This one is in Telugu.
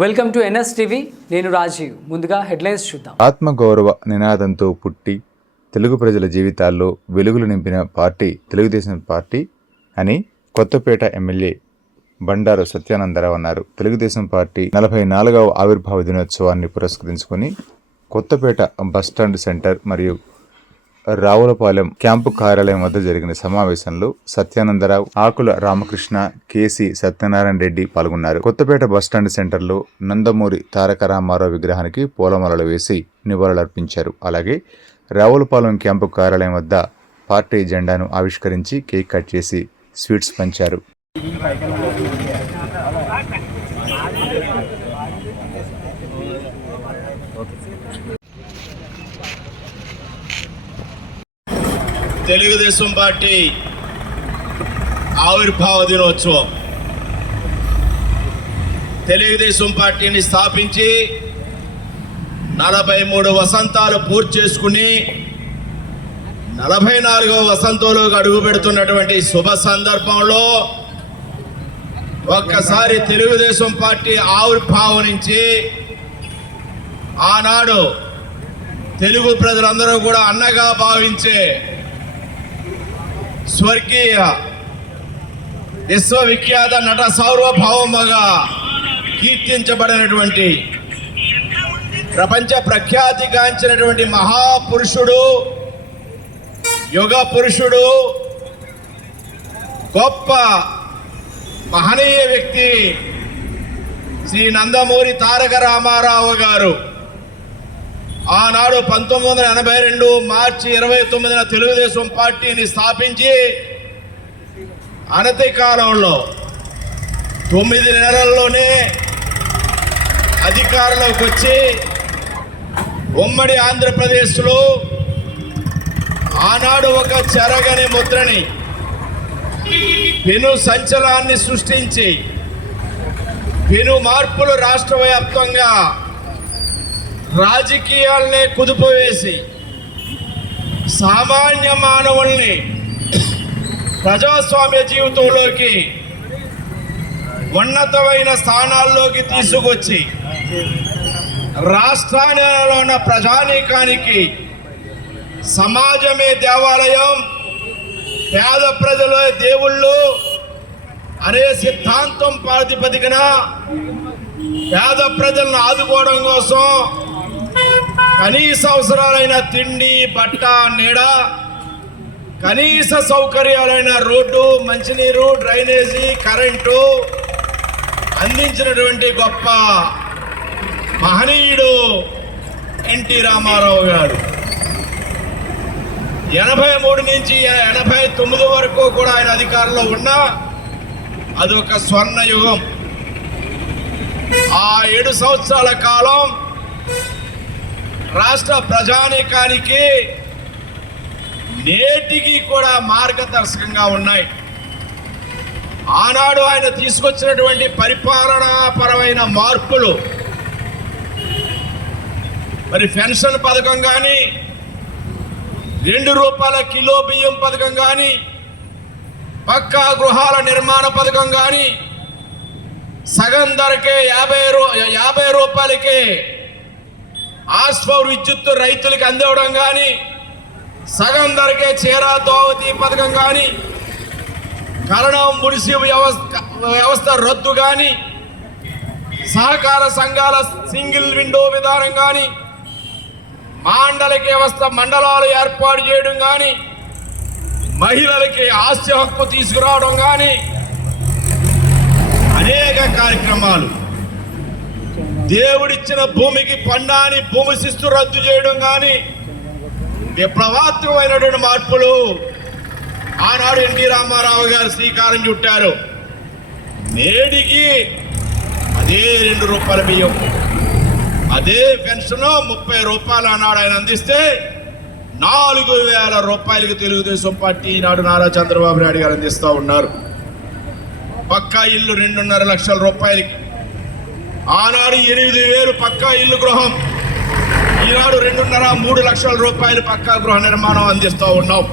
Welcome to NSTV. నేను రాజీవ్. ముందుగా హెడ్లైన్స్ చూద్దాం. ఆత్మగౌరవ నినాదంతో పుట్టి తెలుగు ప్రజల జీవితాల్లో వెలుగులు నింపిన పార్టీ తెలుగుదేశం పార్టీ అని కొత్తపేట ఎమ్మెల్యే బండారు సత్యానందరావు అన్నారు. తెలుగుదేశం పార్టీ 44వ ఆవిర్భావ దినోత్సవాన్ని పురస్కరించుకొని కొత్తపేట బస్టాండ్ సెంటర్ మరియు రావులపాలెం క్యాంపు కార్యాలయం వద్ద జరిగిన సమావేశంలో సత్యానందరావు, ఆకుల రామకృష్ణ, కేసీ సత్యనారాయణ రెడ్డి పాల్గొన్నారు. కొత్తపేట బస్టాండ్ సెంటర్లో నందమూరి తారక రామారావు విగ్రహానికి పూలమాలలు వేసి నివాళులర్పించారు. అలాగే రావులపాలెం క్యాంపు కార్యాలయం వద్ద పార్టీ జెండాను ఆవిష్కరించి కేక్ కట్ చేసి స్వీట్స్ పంచారు. తెలుగుదేశం పార్టీ ఆవిర్భావ దినోత్సవం. తెలుగుదేశం పార్టీని స్థాపించి 43 వసంతాలు పూర్తి చేసుకుని 44వ వసంతంలోకి అడుగు పెడుతున్నటువంటి శుభ సందర్భంలో ఒక్కసారి తెలుగుదేశం పార్టీ ఆవిర్భావం నుంచి ఆనాడు తెలుగు ప్రజలందరూ కూడా అన్నగా భావించే స్వర్గీయ విశ్వవిఖ్యాత నట సార్వభౌమగా కీర్తించబడినటువంటి ప్రపంచ ప్రఖ్యాతిగాంచినటువంటి మహాపురుషుడు, యుగ పురుషుడు, గొప్ప మహనీయ వ్యక్తి శ్రీ నందమూరి తారక రామారావు గారు ఆనాడు 1982 మార్చి 29న తెలుగుదేశం పార్టీని స్థాపించి అనతి కాలంలో 9 నెలల్లోనే అధికారంలోకి వచ్చి ఉమ్మడి ఆంధ్రప్రదేశ్లో ఆనాడు ఒక చెరగని ముద్రని, పెను సంచలనాన్ని సృష్టించి పెను మార్పులు రాష్ట్ర వ్యాప్తంగా రాజకీయాలనే కుదుపు వేసి సామాన్య మానవుల్ని ప్రజాస్వామ్య జీవితంలోకి ఉన్నతమైన స్థానాల్లోకి తీసుకొచ్చి రాష్ట్రాలలో ఉన్న ప్రజానీకానికి సమాజమే దేవాలయం, పేద ప్రజలే దేవుళ్ళు అనే సిద్ధాంతం ప్రాతిపదికన పేద ప్రజలను ఆదుకోవడం కోసం కనీస అవసరాలైన తిండి, బట్ట, నీడ, కనీస సౌకర్యాలైన రోడ్డు, మంచినీరు, డ్రైనేజీ, కరెంటు అందించినటువంటి గొప్ప మహనీయుడు ఎన్టీ రామారావు గారు. 83 నుంచి 89 వరకు కూడా ఆయన అధికారంలో ఉన్నా అది ఒక స్వర్ణ యుగం. ఆ 7 సంవత్సరాల కాలం రాష్ట్ర ప్రజానీకానికి నేటికి కూడా మార్గదర్శకంగా ఉన్నాయి. ఆనాడు ఆయన తీసుకొచ్చినటువంటి పరిపాలనాపరమైన మార్పులు, మరి పెన్షన్ పథకం కానీ, 2 రూపాయల కిలో బియ్యం పథకం కానీ, పక్కా గృహాల నిర్మాణ పథకం కానీ, సగం ధరకే 50 రూపాయలకే ఆస్ఫౌర్ విద్యుత్తు రైతులకు అందివ్వడం కానీ, సగం ధరకే చీర దోవతి పథకం కానీ, కరణం ముడిసి వ్యవస్థ రద్దు కానీ, సహకార సంఘాల సింగిల్ విండో విధానం కానీ, మాండలిక వ్యవస్థ మండలాలు ఏర్పాటు చేయడం కానీ, మహిళలకి ఆస్తి హక్కు తీసుకురావడం కానీ, అనేక కార్యక్రమాలు, దేవుడిచ్చిన భూమికి పండాని భూమి శిస్తు రద్దు చేయడం కానీ, విప్లవాత్మకమైనటువంటి మార్పులు ఆనాడు ఎన్టీ రామారావు గారు శ్రీకారం చుట్టారు. నేటికి అదే 2 రూపాయల బియ్యం, అదే పెన్షన్ 30 రూపాయలు ఆనాడు ఆయన అందిస్తే 4,000 రూపాయలకి తెలుగుదేశం పార్టీ ఈనాడు నారా చంద్రబాబు నాయుడు గారు అందిస్తూ ఉన్నారు. పక్కా ఇల్లు 2.5 లక్షల రూపాయలకి, ఆనాడు 8,000 పక్కా ఇల్లు గృహం, ఈనాడు 2.5-3 లక్షల రూపాయలు పక్కా గృహ నిర్మాణం అందిస్తూ ఉన్నాం.